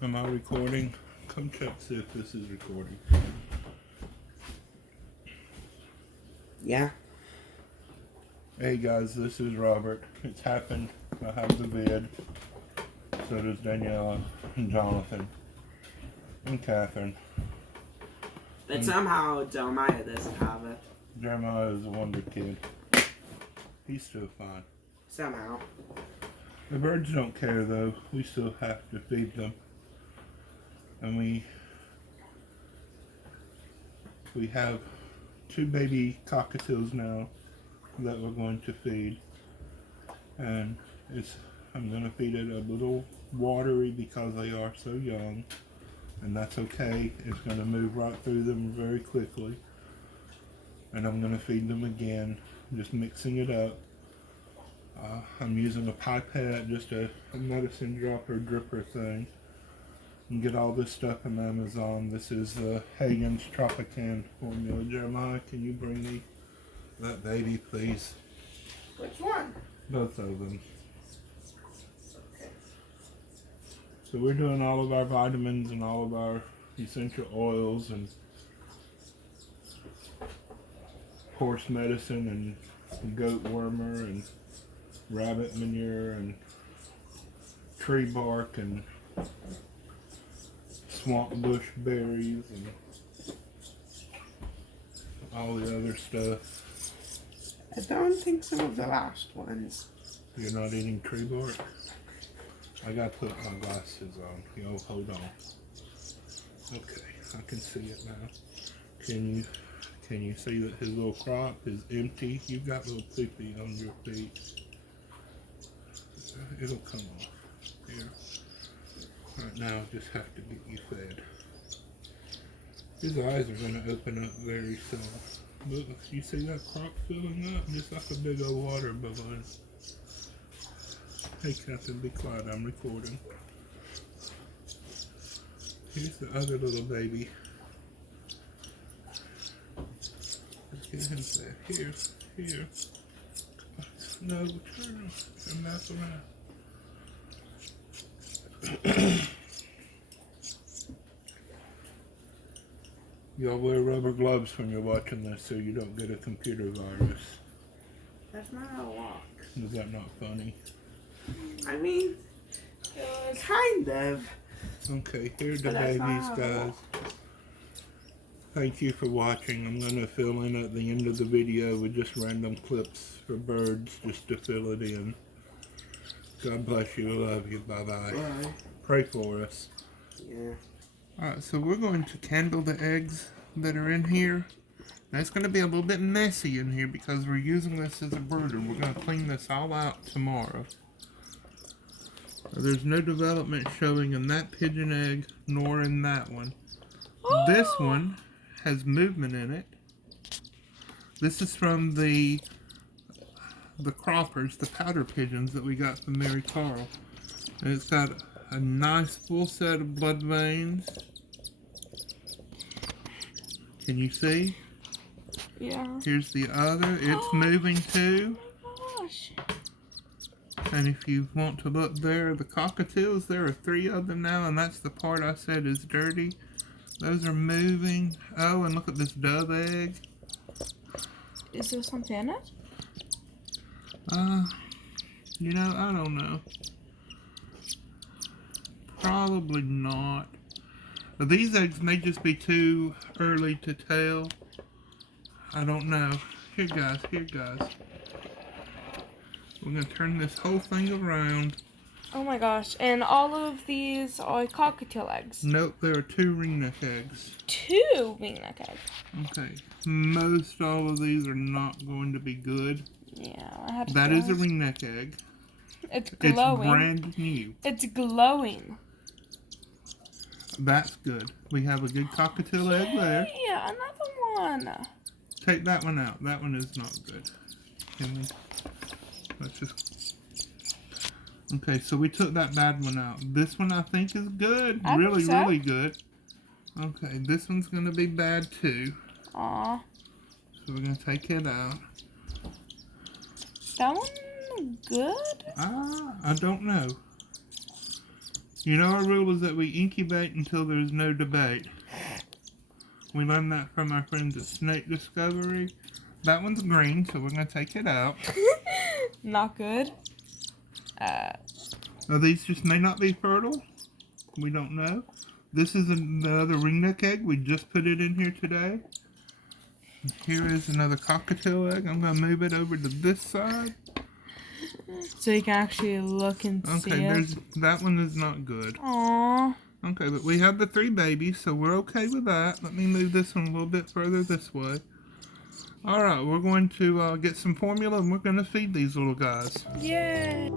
Am I recording? Come check, see if this is recording. Yeah. Hey guys, this is Robert. It's happened. I have the vid. So does Daniela and Jonathan and Catherine. But somehow Jeremiah doesn't have it. Jeremiah is a wonder kid. He's still fine. Somehow. The birds don't care though. We still have to feed them. And we have 2 baby cockatiels now that we're going to feed. And I'm going to feed it a little watery because they are so young. And that's okay. It's going to move right through them very quickly. And I'm going to feed them again, just mixing it up. I'm using a pipette, just a medicine dropper dripper thing. You can get all this stuff on Amazon. This is Hagen's Tropican formula. Jeremiah, can you bring me that baby, please? Which one? Both of them. So we're doing all of our vitamins and all of our essential oils and horse medicine and goat wormer and rabbit manure and tree bark and swamp bush berries and all the other stuff. I don't think some of the last ones. You're not eating tree bark? I gotta put my glasses on. Yo, hold on. Okay, I can see it now. Can you see that his little crop is empty? You've got little pee-pee on your feet. It'll come off. Here. Right now, I just have to get you fed. His eyes are going to open up very soon. Look, you see that crop filling up? Just like a big old water balloon. Hey, Captain, be quiet. I'm recording. Here's the other little baby. Let's get him fed. Here. No, turn back around. Y'all wear rubber gloves when you're watching this so you don't get a computer virus. That's not how I walk. Is that not funny? I mean, kind of. Okay, here's the But that's not babies, how I guys. walk. Thank you for watching. I'm going to fill in at the end of the video with just random clips for birds just to fill it in. God bless you. I love you. Bye-bye. Bye. Pray for us. Yeah. Alright, so we're going to candle the eggs that are in here. Now it's going to be a little bit messy in here because we're using this as a brooder. We're going to clean this all out tomorrow. There's no development showing in that pigeon egg nor in that one. This one has movement in it. This is from the croppers, the powder pigeons that we got from Mary Carl. And it's got a nice full set of blood veins. Can you see? Yeah. Here's the other. It's moving too. Oh my gosh. And if you want to look there, the cockatiels, there are 3 of them now, and that's the part I said is dirty. Those are moving. Oh, and look at this dove egg. Is there something in it? You know, I don't know. Probably not. But these eggs may just be too early to tell. I don't know. Here, guys. We're going to turn this whole thing around. Oh my gosh. And all of these are cockatiel eggs. Nope, there are 2 ringneck eggs. 2 ringneck eggs. Okay. Most all of these are not going to be good. Yeah, I had to That is a guess. ringneck egg. It's It's glowing. brand new. It's glowing. That's good. We have a good cockatiel egg there. Yeah, another one. Take that one out. That one is not good. Can we? Let's just... Okay, so we took that bad one out. This one I think is good. I think so. Really good. Okay, this one's going to be bad too. Aw. So we're going to take it out. That one good? I don't know. You know our rule is that we incubate until there's no debate. We learned that from our friends at Snake Discovery. That one's green, so we're going to take it out. Not good. Now these just may not be fertile. We don't know. This is another ringneck egg. We just put it in here today. Here is another cockatiel egg. I'm going to move it over to this side. So you can actually look and see it. That one is not good. Aww. Okay, but we have the 3 babies, so we're okay with that. Let me move this one a little bit further this way. Alright, we're going to get some formula and we're going to feed these little guys. Yay!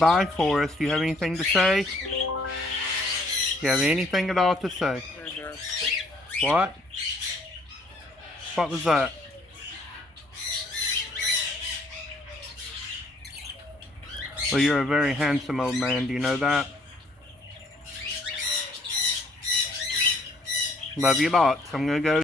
Bye, Forrest. Do you have anything to say? Do you have anything at all to say? What? What was that? Well, you're a very handsome old man. Do you know that? Love you lots. I'm going to go